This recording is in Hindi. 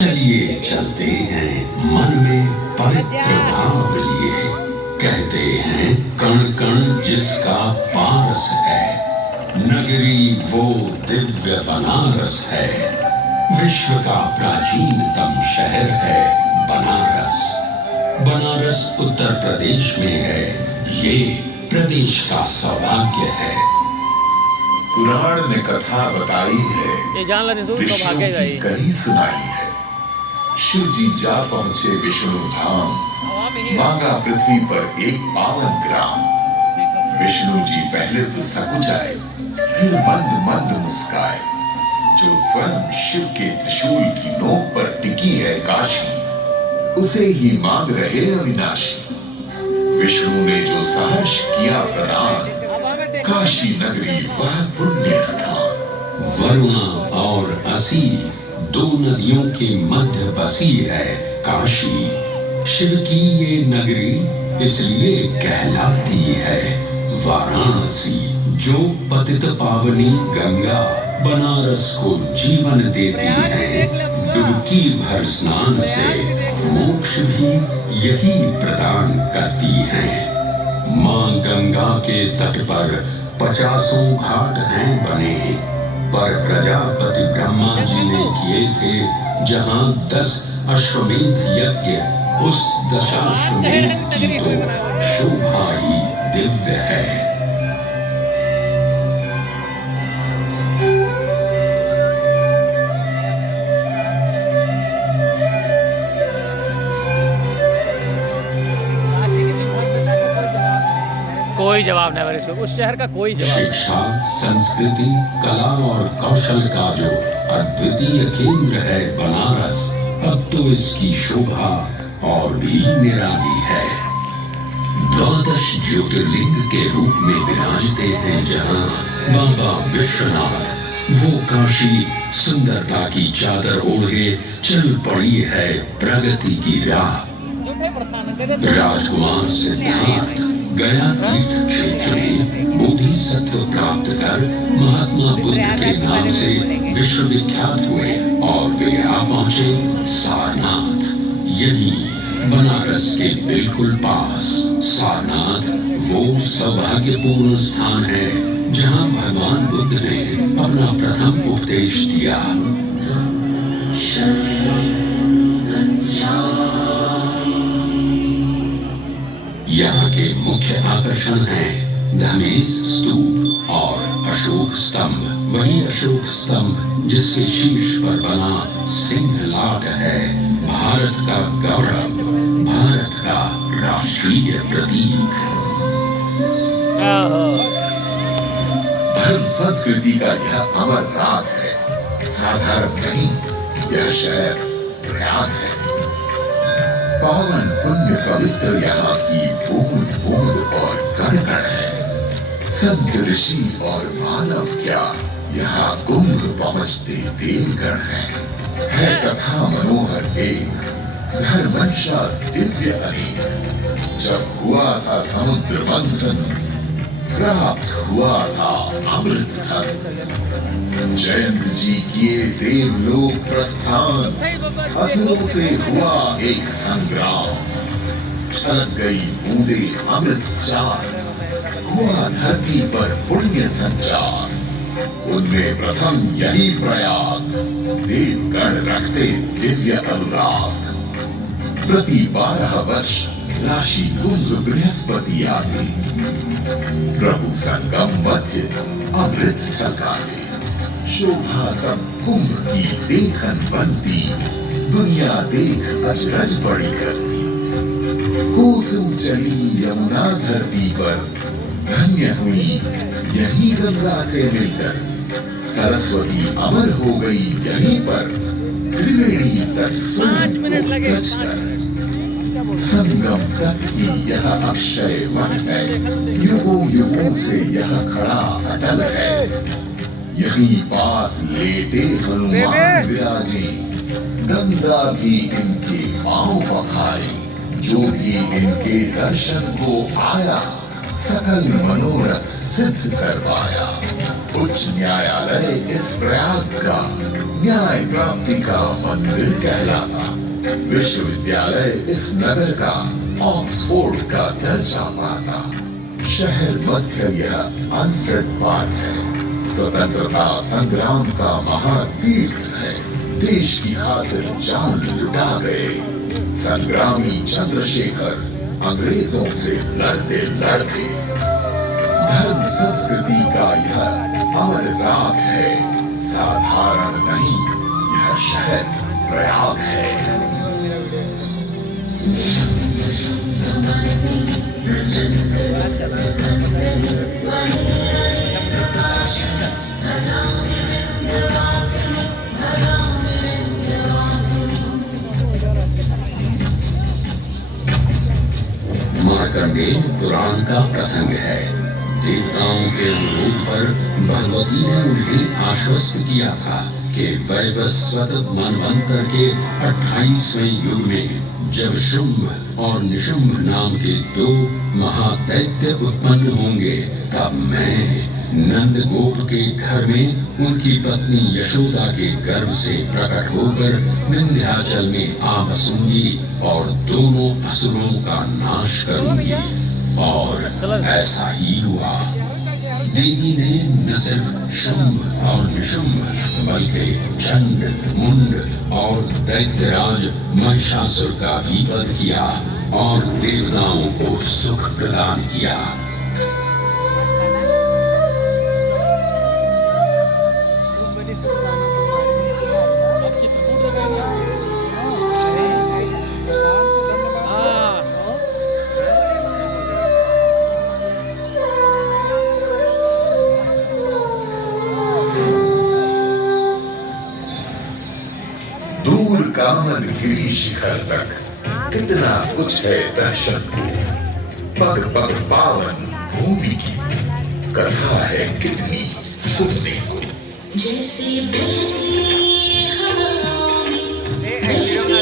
चलिए चलते हैं मन में पवित्र भाव लिए। कहते हैं कण कण जिसका पारस है, नगरी वो दिव्य बनारस है। विश्व का प्राचीनतम शहर है बनारस। बनारस उत्तर प्रदेश में है, ये प्रदेश का सौभाग्य है। पुराण ने कथा बताई है, विष्णु की कही सुनाई है। शिव जी जा पहुंचे विष्णु धाम, मांगा पृथ्वी पर एक पावन ग्राम। विष्णु जी पहले तो सकुचाए, फिर मंद मंद मुस्काए। जो स्वयं शिव के त्रिशूल की नोक पर टिकी है काशी, उसे ही मांग रहे अविनाशी। विष्णु ने जो सहर्ष किया प्रदान, काशी नगरी वह पुण्य स्थान। वरुणा और असी दो नदियों के मध्य बसी है काशी। शिव की ये नगरी इसलिए कहलाती है वाराणसी। जो पतित पावनी गंगा बनारस को जीवन देती है। डुबकी भर स्नान से मोक्ष भी यही प्रदान करती है। मां गंगा के तट पर 50 घाट हैं बने, पर प्रजापति ब्रह्मा जी ने किए थे जहां 10 अश्वमेध यज्ञ। उस दशाश्वमेध की तो शोभा ही दिव्य है। कोई जवाब नहीं मेरे उस शहर का कोई जवाब। शिक्षा, संस्कृति, कला और कौशल का जो अद्वितीय केंद्र है बनारस, अब तो इसकी शोभा और भी निराली है। 12 ज्योतिर्लिंग के रूप में विराजते हैं जहां बाबा विश्वनाथ। वो काशी सुंदरता की चादर ओढ़े चल पड़ी है प्रगति की राह। राजकुमार सिद्धार्थ गया तीर्थ क्षेत्र में बोधिसत्व प्राप्त कर महात्मा बुद्ध के नाम से विश्वविख्यात हुए और वे आ पहुंचे सारनाथ। यही बनारस के बिल्कुल पास सारनाथ वो सौभाग्यपूर्ण स्थान है जहां भगवान बुद्ध ने अपना प्रथम उपदेश दिया। यहाँ के मुख्य आकर्षण हैं धनेश स्तूप और अशोक स्तंभ। वही अशोक स्तंभ जिसके शीर्ष पर बना सिंह लाट है भारत का गौरव, भारत का राष्ट्रीय प्रतीक। धर्म संस्कृति का यह अमर राग है, साधारण नहीं। यह शहर प्रयाग है, पावन पुण्य पवित्र यहाँ की बूंद बूंद और कण कण है। संत ऋषि और मानव क्या यहाँ कुंभ पहुँचते देवगण है कथा मनोहर एक, धर्मंशा दिव्य अनेक। जब हुआ था समुद्र मंथन, प्राप्त हुआ था अमृत धन। जयंत जी किए देवलोक प्रस्थान, असुरों से हुआ एक संग्राम। छलक गई बूंदे अमृत चार, हुआ धरती पर पुण्य संचार। उनमें प्रथम यही प्रयाग, देवगण रखते दिव्य अनुराग। प्रति 12 वर्ष राशि कुंभ बृहस्पति आते, प्रभु संगम मध्य अमृत छलकाते। शोभा तब कुंभ की देखन बनती, दुनिया देख अचरज बड़ी करती। कोसों चली यमुना धरती पर, धन्य हुई यही गंगा से मिलकर। सरस्वती अमर हो गई यहीं पर, त्रिवेणी तट सोन को टच कर। संगम तक ही यह अक्षय वट है, युगों युगों से यह खड़ा अटल है। यही पास लेटे हनुमान विराजे, गंगा भी इनके पांव पखारे। जो भी इनके दर्शन को आया, सकल मनोरथ सिद्ध करवाया। उच्च न्यायालय इस प्रयाग का, न्याय प्राप्ति का मंदिर कहलाता। विश्वविद्यालय इस नगर का ऑक्सफोर्ड का दर्जा पाता। शहर मध्य यह अल्फ्रेड पार्क है। स्वतंत्रता संग्राम का महातीर्थ है। देश की खातिर जान लुटा गए संग्रामी चंद्रशेखर अंग्रेजों से लड़ते लड़ते। धर्म संस्कृति का यह अमर राग है। साधारण नहीं, यह शहर प्रयाग है। मार्कंडेय पुराण का प्रसंग है। देवताओं के अनुरोध पर भगवती ने उन्हें आश्वस्त किया था कि वैवस्वत मनवंतर के 28वें युग में जब शुंभ और निशुंभ नाम के 2 महादैत्य उत्पन्न होंगे, तब मैं नंदगोप के घर में उनकी पत्नी यशोदा के गर्भ से प्रकट होकर विंध्याचल में आ बसूंगी और दोनों असुरों का नाश करूंगी। और ऐसा ही हुआ। देवी ने न सिर्फ शुंभ और निशुंभ बल्कि चंड, मुंड और दैत्यराज महिषासुर का भी वध किया और देवताओं को सुख प्रदान किया। कामन गिरी शिखर तक कितना कुछ है दर्शन को। पग पग पावन भूमि की कथा है कितनी सुनने को। जैसे हवा में